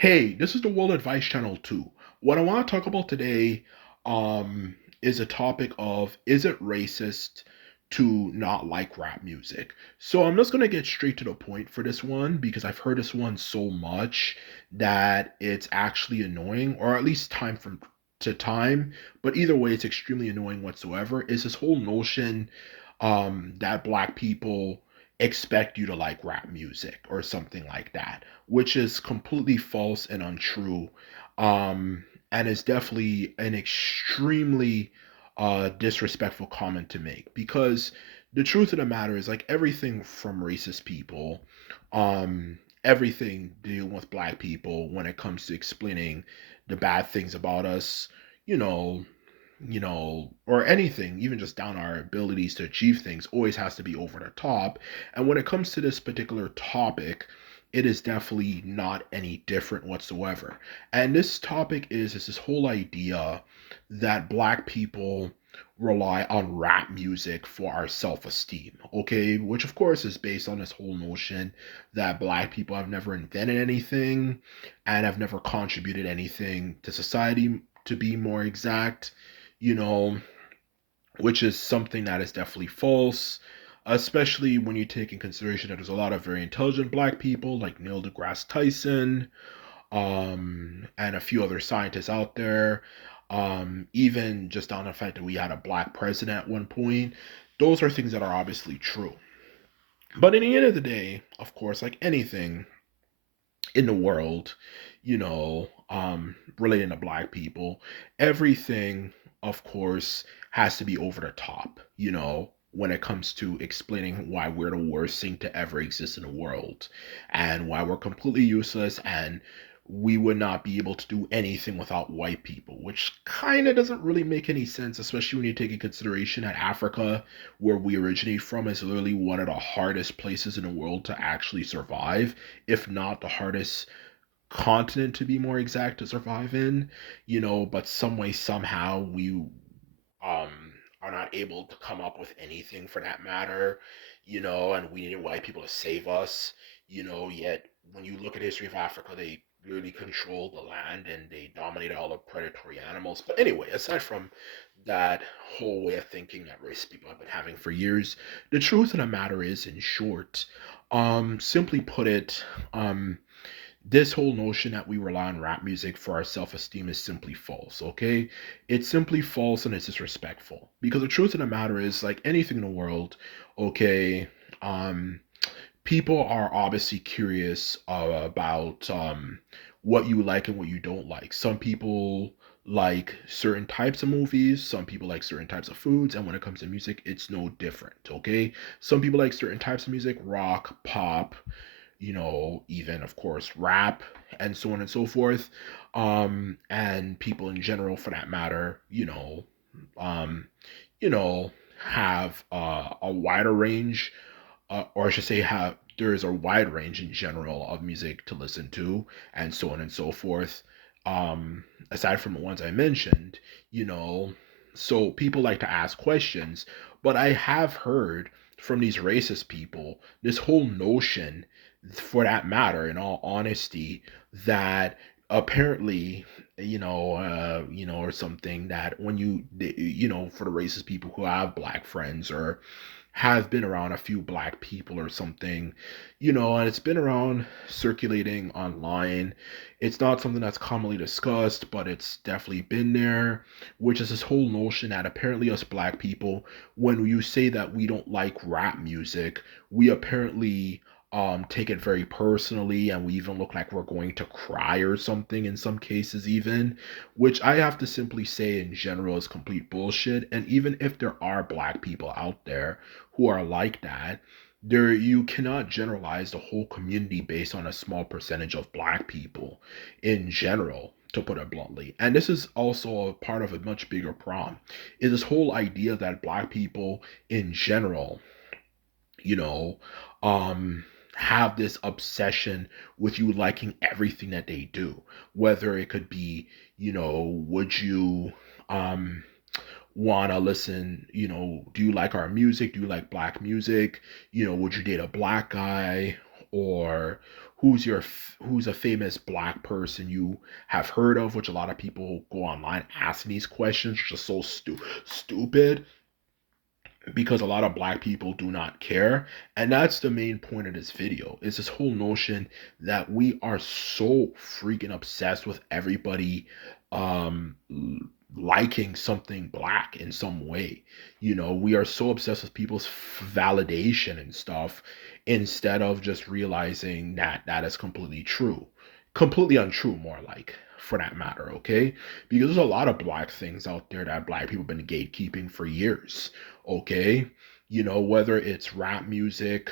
Hey, this is the World Advice Channel too. What I want to talk about today is a topic of is it racist to not like rap music? So I'm just going to get straight to the point for this one because I've heard this one so much that it's actually annoying, or at least time from to time, but either way it's extremely annoying whatsoever. Is this whole notion that black people expect you to like rap music or something like that, which is completely false and untrue. And is definitely an extremely disrespectful comment to make because the truth of the matter is like everything from racist people, everything dealing with black people when it comes to explaining the bad things about us, you know, or anything, even just down our abilities to achieve things, always has to be over the top. And when it comes to this particular topic, it is definitely not any different whatsoever. And this topic is this whole idea that black people rely on rap music for our self-esteem, okay? Which of course is based on this whole notion that black people have never invented anything and have never contributed anything to society, to be more exact, you know, which is something that is definitely false, especially when you take in consideration that there's a lot of very intelligent black people like Neil deGrasse Tyson, and a few other scientists out there. Even just on the fact that we had a black president at one point, those are things that are obviously true. But in the end of the day, of course, like anything in the world, relating to black people, everything, of course, has to be over the top, when it comes to explaining why we're the worst thing to ever exist in the world and why we're completely useless and we would not be able to do anything without white people, which kind of doesn't really make any sense, especially when you take in consideration that Africa, where we originate from, is literally one of the hardest places in the world to actually survive, if not the hardest continent to be more exact to survive in, but some way, somehow, we are not able to come up with anything for that matter, and we needed white people to save us, yet when you look at the history of Africa, they really controlled the land and they dominated all the predatory animals. But anyway, aside from that whole way of thinking that race people have been having for years, the truth of the matter is, in short, simply put it, this whole notion that we rely on rap music for our self-esteem is simply false, okay? It's simply false and it's disrespectful. Because the truth of the matter is, like anything in the world, okay, um, people are obviously curious about what you like and what you don't like. Some people like certain types of movies, some people like certain types of foods, and when it comes to music, it's no different, okay? Some people like certain types of music, rock, pop, even of course rap and so on and so forth. And people in general for that matter, um, you know, have a wider range, or I should say have there is a wide range in general of music to listen to and so on and so forth. Aside from the ones I mentioned, you know, so people like to ask questions, but I have heard from these racist people this whole notion, for that matter, in all honesty, that apparently, or something that when for the racist people who have black friends or have been around a few black people or something, and it's been around circulating online. It's not something that's commonly discussed, but it's definitely been there, which is this whole notion that apparently us black people, when you say that we don't like rap music, we apparently take it very personally and we even look like we're going to cry or something in some cases even, which I have to simply say in general is complete bullshit. And even if there are black people out there who are like that, there you cannot generalize the whole community based on a small percentage of black people in general, to put it bluntly. And this is also a part of a much bigger problem, is this whole idea that black people in general, you know, um, have this obsession with you liking everything that they do. Whether it could be, would you wanna listen, do you like our music? Do you like black music? Would you date a black guy? Or who's a famous black person you have heard of, which a lot of people go online asking these questions, just so stupid, because a lot of black people do not care. And that's the main point of this video, is this whole notion that we are so freaking obsessed with everybody um liking something black in some way. We are so obsessed with people's validation and stuff, instead of just realizing that that is completely untrue, more like, for that matter. Okay, because there's a lot of black things out there that black people have been gatekeeping for years. Okay, whether it's rap music,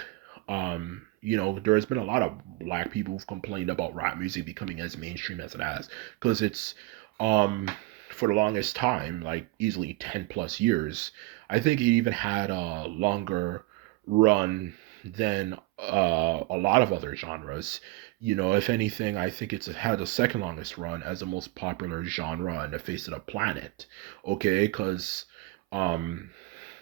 there's been a lot of black people who've complained about rap music becoming as mainstream as it has, because it's um for the longest time, like easily 10 plus years. I think it even had a longer run than a lot of other genres. If anything, I think it's had the second longest run as the most popular genre on the face of the planet. Okay, um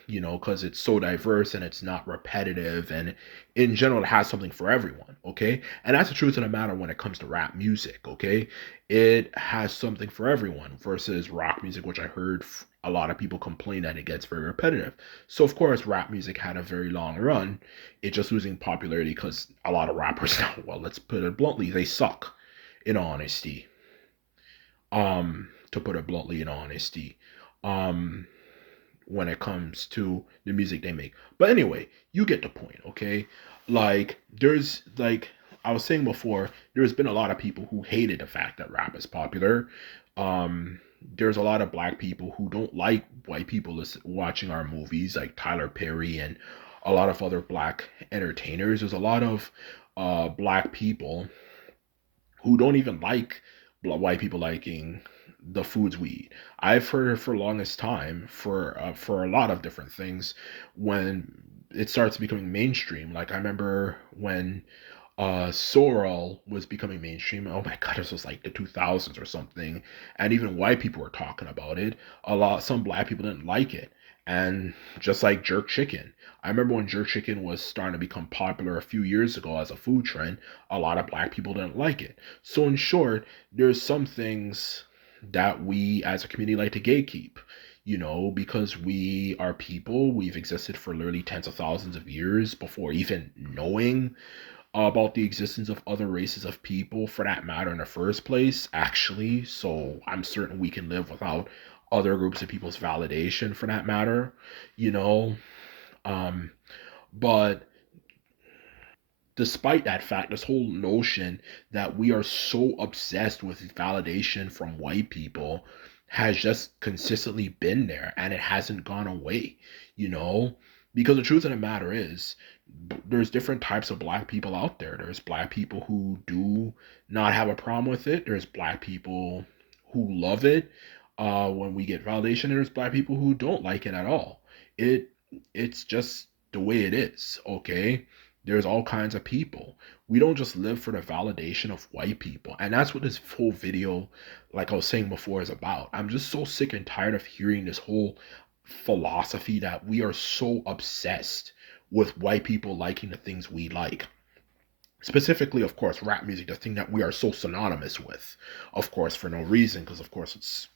because it's so diverse and it's not repetitive, and in general it has something for everyone. Okay, and that's the truth of the matter when it comes to rap music. Okay, it has something for everyone versus rock music, which I heard a lot of people complain that it gets very repetitive. So of course rap music had a very long run. It just losing popularity because a lot of rappers now, well, let's put it bluntly, they suck, in all honesty. To put it bluntly, in all honesty. um when it comes to the music they make. But anyway, you get the point. Okay, like there's like I was saying before, there's been a lot of people who hated the fact that rap is popular. um there's a lot of black people who don't like white people watching our movies, like Tyler Perry and a lot of other black entertainers. There's a lot of black people who don't even like white people liking the foods we eat. I've heard it for the longest time for a lot of different things when it starts becoming mainstream. Like I remember when Sorrel was becoming mainstream. Oh my god, this was like the 2000s or something, and even white people were talking about it. Some black people didn't like it, and just like jerk chicken. I remember when jerk chicken was starting to become popular a few years ago as a food trend, a lot of black people didn't like it. So in short, there's some things that we as a community like to gatekeep, because we are people, we've existed for literally tens of thousands of years before even knowing about the existence of other races of people, for that matter, in the first place, actually. So I'm certain we can live without other groups of people's validation, for that matter, you know. Um, but despite that fact, this whole notion that we are so obsessed with validation from white people has just consistently been there, and it hasn't gone away, you know? Because the truth of the matter is, there's different types of black people out there. There's black people who do not have a problem with it, there's black people who love it when we get validation, and there's black people who don't like it at all. It it's just the way it is. Okay, there's all kinds of people. We don't just live for the validation of white people. And that's what this whole video, like I was saying before, is about. I'm just so sick and tired of hearing this whole philosophy that we are so obsessed with white people liking the things we like. Specifically, of course, rap music, the thing that we are so synonymous with. Of course, for no reason, because of course it's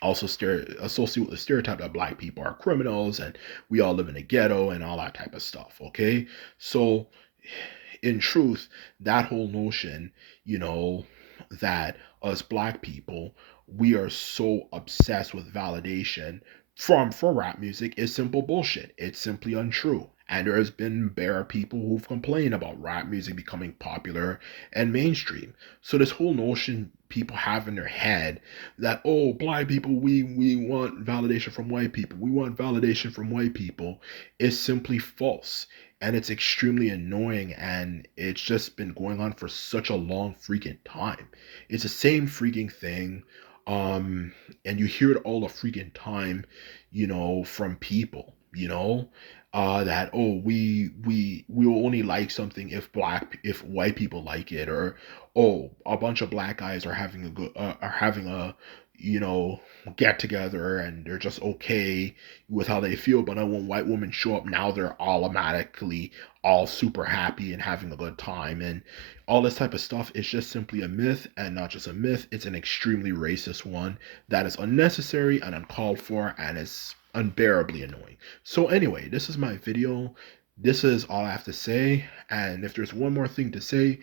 also associated with the stereotype that black people are criminals and we all live in a ghetto and all that type of stuff. Okay, so in truth, that whole notion, you know, that us black people, we are so obsessed with validation from rap music is simple bullshit. It's simply untrue. And there has been bare people who've complained about rap music becoming popular and mainstream. So this whole notion people have in their head that, oh, black people, we want validation from white people, we want validation from white people, is simply false, and it's extremely annoying, and it's just been going on for such a long freaking time. It's the same freaking thing, um and you hear it all the freaking time, from people, that, oh, we will only like something if white people like it, or oh, a bunch of black guys are having a, you know get together, and they're just okay with how they feel, but then when white women show up, now they're all super happy and having a good time and all this type of stuff is just simply a myth, and not just a myth, it's an extremely racist one that is unnecessary and uncalled for and is unbearably annoying. So anyway, this is my video. This is all I have to say, and if there's one more thing to say,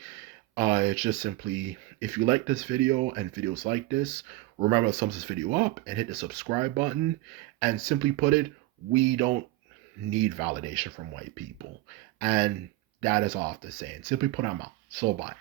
it's just simply, if you like this video and videos like this, remember to thumbs this video up and hit the subscribe button. And simply put it, we don't need validation from white people. And that is all I have to say. And simply put, I'm out. So bye.